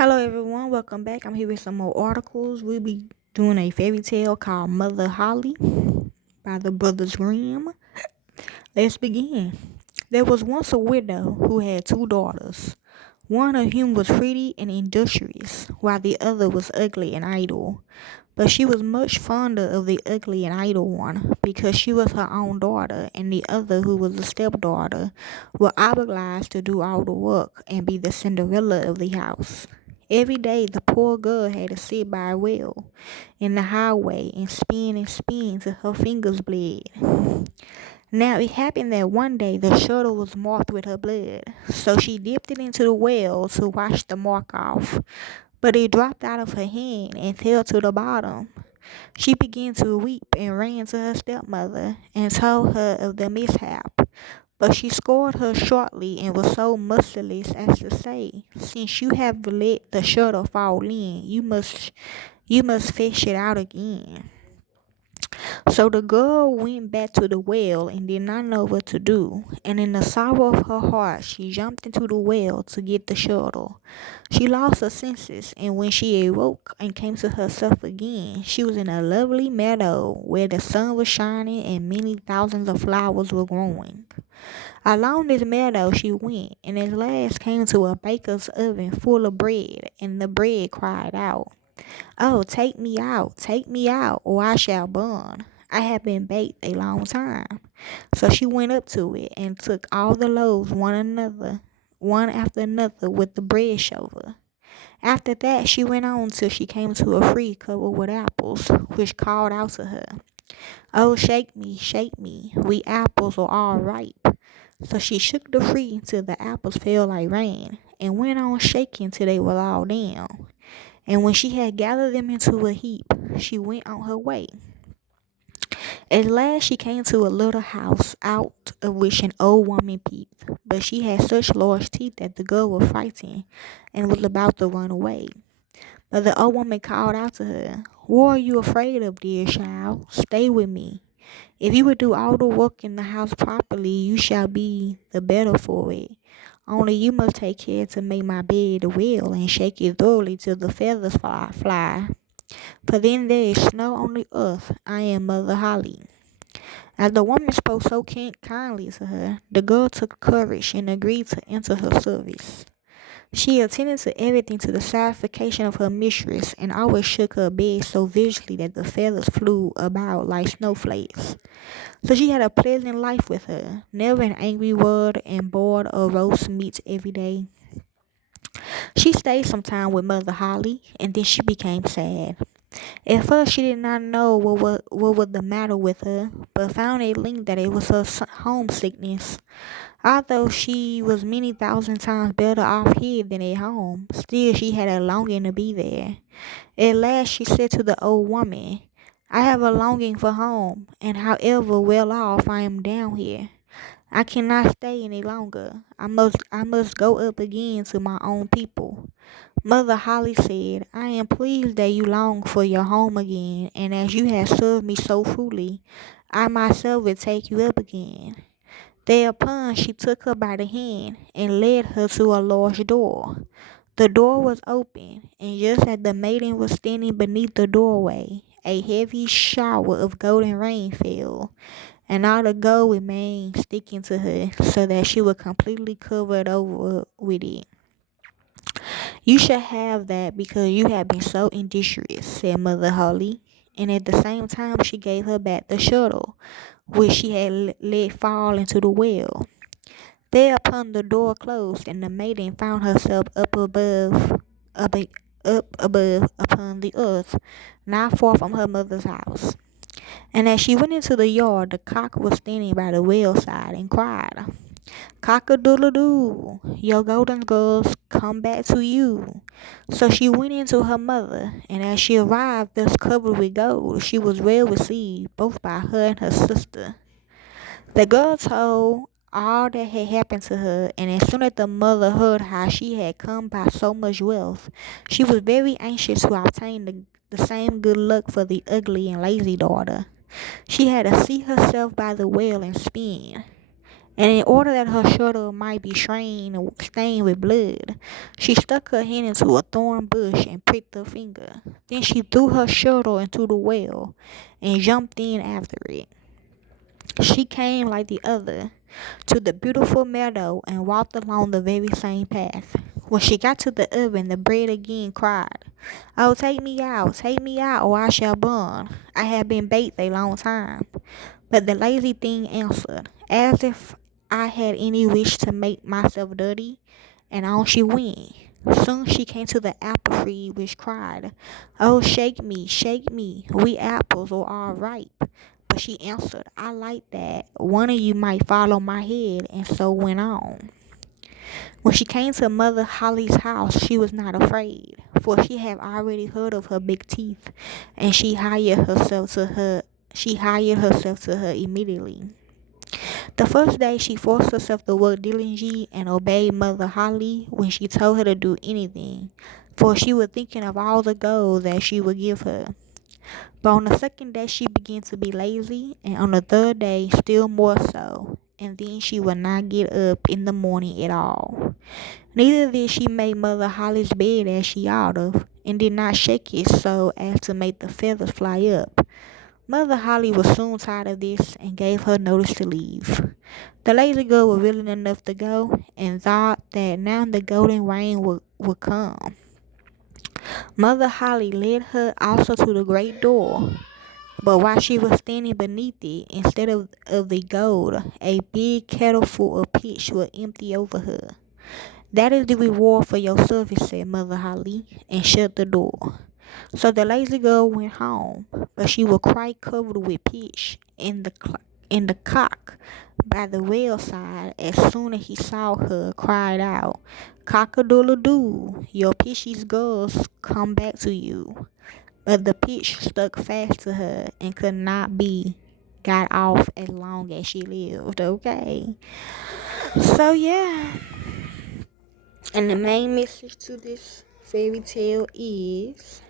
Hello everyone, welcome back. I'm here with some more articles. We'll be doing a fairy tale called Mother Holly by the Brothers Grimm. Let's begin. There was once a widow who had two daughters. One of whom was pretty and industrious, while the other was ugly and idle. But she was much fonder of the ugly and idle one, because she was her own daughter, and the other, who was a stepdaughter, was obliged to do all the work and be the Cinderella of the house. Every day the poor girl had to sit by a well in the highway and spin till her fingers bled. Now it happened that one day the shuttle was marked with her blood, so she dipped it into the well to wash the mark off, but it dropped out of her hand and fell to the bottom. She began to weep and ran to her stepmother and told her of the mishap. But she scolded her shortly and was so merciless as to say, "Since you have let the shuttle fall in, you must fetch it out again." So the girl went back to the well and did not know what to do, and in the sorrow of her heart she jumped into the well to get the shuttle. She lost her senses, and when she awoke and came to herself again, she was in a lovely meadow where the sun was shining and many thousands of flowers were growing. Along this meadow she went, and at last came to a baker's oven full of bread, and the bread cried out, "Oh, take me out, or I shall burn. I have been baked a long time." So she went up to it and took all the loaves one after another with the bread shovel. After that she went on till she came to a tree covered with apples, which called out to her, "Oh, shake me, we apples are all ripe." So she shook the tree till the apples fell like rain, and went on shaking till they were all down. And when she had gathered them into a heap, she went on her way. At last she came to a little house, out of which an old woman peeped, but she had such large teeth that the girl was frightened, and was about to run away. But the old woman called out to her, "What are you afraid of, dear child? Stay with me. If you would do all the work in the house properly, you shall be the better for it. Only you must take care to make my bed well, and shake it thoroughly till the feathers fly. For then there is snow on the earth. I am Mother Holly." As the woman spoke so kindly to her, the girl took courage and agreed to enter her service. She attended to everything to the satisfaction of her mistress, and always shook her bed so vigorously that the feathers flew about like snowflakes. So she had a pleasant life with her, never an angry word, and boiled or roast meat every day. She stayed some time with Mother Holly, and then she became sad. At first she did not know what was the matter with her, but found at length that it was her homesickness. Although she was many thousand times better off here than at home, still she had a longing to be there. At last she said to the old woman, "I have a longing for home, and however well off I am down here, I cannot stay any longer. I must go up again to my own people." Mother Holly said, "I am pleased that you long for your home again, and as you have served me so truly, I myself will take you up again." Thereupon she took her by the hand and led her to a large door. The door was open, and just as the maiden was standing beneath the doorway, a heavy shower of golden rain fell, and all the gold remained sticking to her, so that she was completely covered over with it. "You shall have that because you have been so industrious," said Mother Holly, and at the same time she gave her back the shuttle, which she had let fall into the well. Thereupon the door closed, and the maiden found herself up, up above upon the earth, not far from her mother's house. And as she went into the yard, the cock was standing by the well side and cried, "Cock-a-doodle-doo, your golden girls come back to you." So she went in to her mother, and as she arrived thus covered with gold, she was well received both by her and her sister. The girl told all that had happened to her, and as soon as the mother heard how she had come by so much wealth, she was very anxious to obtain the same good luck for the ugly and lazy daughter. She had to seat herself by the well and spin. And in order that her shoulder might be stained with blood, she stuck her hand into a thorn bush and pricked her finger. Then she threw her shuttle into the well and jumped in after it. She came like the other to the beautiful meadow and walked along the very same path. When she got to the oven, the bread again cried, "Oh, take me out, or I shall burn. I have been baked a long time." But the lazy thing answered, as if I had any wish to make myself dirty, and on she went. Soon she came to the apple tree, which cried, "Oh, shake me, we apples are all ripe." But she answered, "I like that. One of you might fall on my head," and so went on. When she came to Mother Holly's house, she was not afraid, for she had already heard of her big teeth, and she hired herself to her immediately. The first day she forced herself to work diligently and obeyed Mother Holly when she told her to do anything, for she was thinking of all the gold that she would give her. But on the second day she began to be lazy, and on the third day still more so, and then she would not get up in the morning at all. Neither did she make Mother Holly's bed as she ought of, and did not shake it so as to make the feathers fly up. Mother Holly was soon tired of this and gave her notice to leave. The lazy girl was willing enough to go, and thought that now the golden rain would come. Mother Holly led her also to the great door, but while she was standing beneath it, instead of the gold, a big kettle full of pitch was empty over her. "That is the reward for your service," said Mother Holly, and shut the door. So the lazy girl went home, but she was quite covered with pitch, and the cock by the well side, as soon as he saw her, cried out, "Cock-a-doodle-doo, your pitchy's girls come back to you." But the pitch stuck fast to her and could not be got off as long as she lived. Okay. So yeah. And the main message to this fairy tale is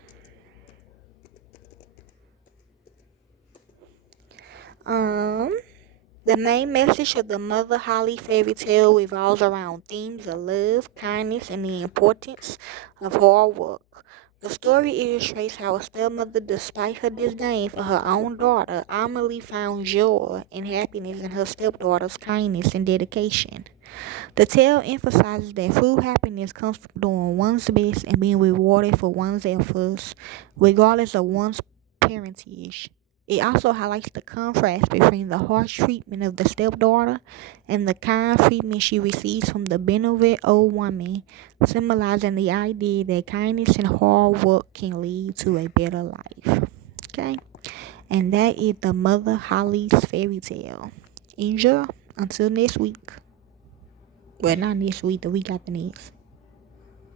the main message of the Mother Holly fairy tale revolves around themes of love, kindness, and the importance of hard work. The story illustrates how a stepmother, despite her disdain for her own daughter, ultimately found joy and happiness in her stepdaughter's kindness and dedication. The tale emphasizes that true happiness comes from doing one's best and being rewarded for one's efforts, regardless of one's parentage. It also highlights the contrast between the harsh treatment of the stepdaughter and the kind treatment she receives from the benevolent old woman, symbolizing the idea that kindness and hard work can lead to a better life. Okay? And that is the Mother Holly's fairy tale. Enjoy. Until next week. Well, not next week, the week after next.